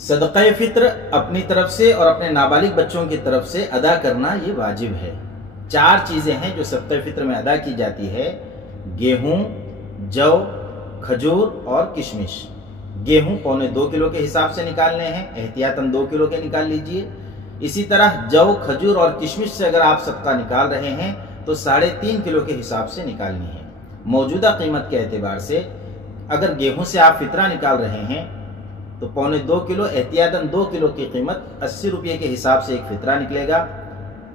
सदक़ा फ़ित्र अपनी तरफ से और अपने नाबालिग बच्चों की तरफ से अदा करना ये वाजिब है। 4 चीज़ें हैं जो सदक़ा फ़ित्र में अदा की जाती है: गेहूँ, जौ, खजूर और किशमिश। गेहूँ 1.25 किलो के हिसाब से निकालने हैं, एहतियातन 2 किलो के निकाल लीजिए। इसी तरह जौ, खजूर और किशमिश से अगर आप सदका निकाल रहे हैं तो 3.5 किलो के हिसाब से निकालनी है। मौजूदा कीमत के एतबार से अगर गेहूँ से आप फ़ितरा निकाल रहे हैं तो 1.25 किलो, एहतियातन 2 किलो की कीमत 80 रुपये के हिसाब से एक फ़ितरा निकलेगा।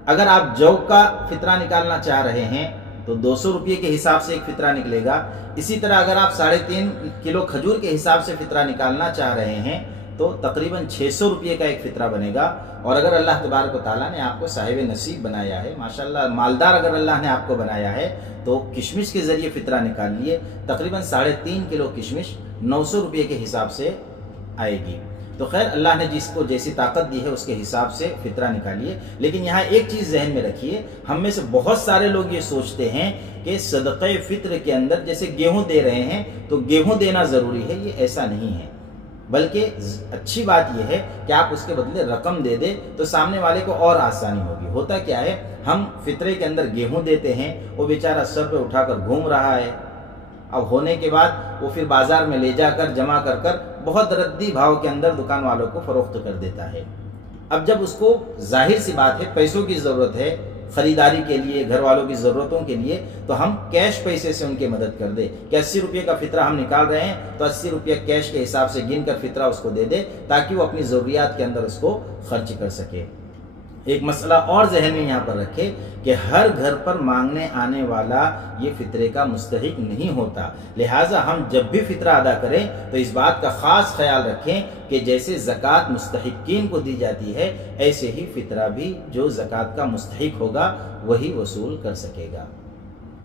अगर आप जौ का फ़ितरा निकालना चाह रहे हैं तो 200 रुपये के हिसाब से एक फ़ितरा निकलेगा। इसी तरह अगर आप 3.5 किलो खजूर के हिसाब से फ़ितरा निकालना चाह रहे हैं तो तकरीबन 600 रुपये का एक फ़ितरा बनेगा। और अगर अल्लाह तबारक व तआला ने आपको साहिब नसीब बनाया है, माशाल्लाह मालदार अगर अल्लाह ने आपको बनाया है, तो किशमिश के ज़रिए फ़ितरा निकाल लिए, तकरीबन 3.5 किलो किशमिश 900 रुपये के हिसाब से आएगी। तो खैर, अल्लाह ने जिसको जैसी ताकत दी है उसके हिसाब से फ़ितरा निकालिए। लेकिन यहाँ एक चीज़ जहन में रखिए, हम में से बहुत सारे लोग ये सोचते हैं कि सदक़े फ़ित्र के अंदर जैसे गेहूँ दे रहे हैं तो गेहूँ देना ज़रूरी है। ये ऐसा नहीं है, बल्कि अच्छी बात यह है कि आप उसके बदले रकम दे दे तो सामने वाले को और आसानी होगी। होता क्या है, हम फ़ितरे के अंदर गेहूँ देते हैं, वो बेचारा सर पे उठाकर घूम रहा है। अब होने के बाद वो फिर बाजार में ले जाकर जमा कर कर बहुत रद्दी भाव के अंदर दुकान वालों को फरोख्त कर देता है। अब जब उसको जाहिर सी बात है पैसों की ज़रूरत है, ख़रीदारी के लिए, घर वालों की ज़रूरतों के लिए, तो हम कैश पैसे से उनकी मदद कर दे कि 80 रुपये का फ़ितरा हम निकाल रहे हैं तो 80 रुपये कैश के हिसाब से गिन कर फ़ितरा उसको दे दे ताकि वो अपनी ज़रूरियात के अंदर उसको खर्च कर सके। एक मसला और जहन में यहाँ पर रखें कि हर घर पर मांगने आने वाला ये फ़ितरे का मुस्तहिक नहीं होता। लिहाजा हम जब भी फ़ितरा अदा करें तो इस बात का ख़ास ख्याल रखें कि जैसे ज़कात मुस्तहिकीन को दी जाती है, ऐसे ही फ़ितरा भी जो ज़कात का मुस्तहिक होगा वही वसूल कर सकेगा।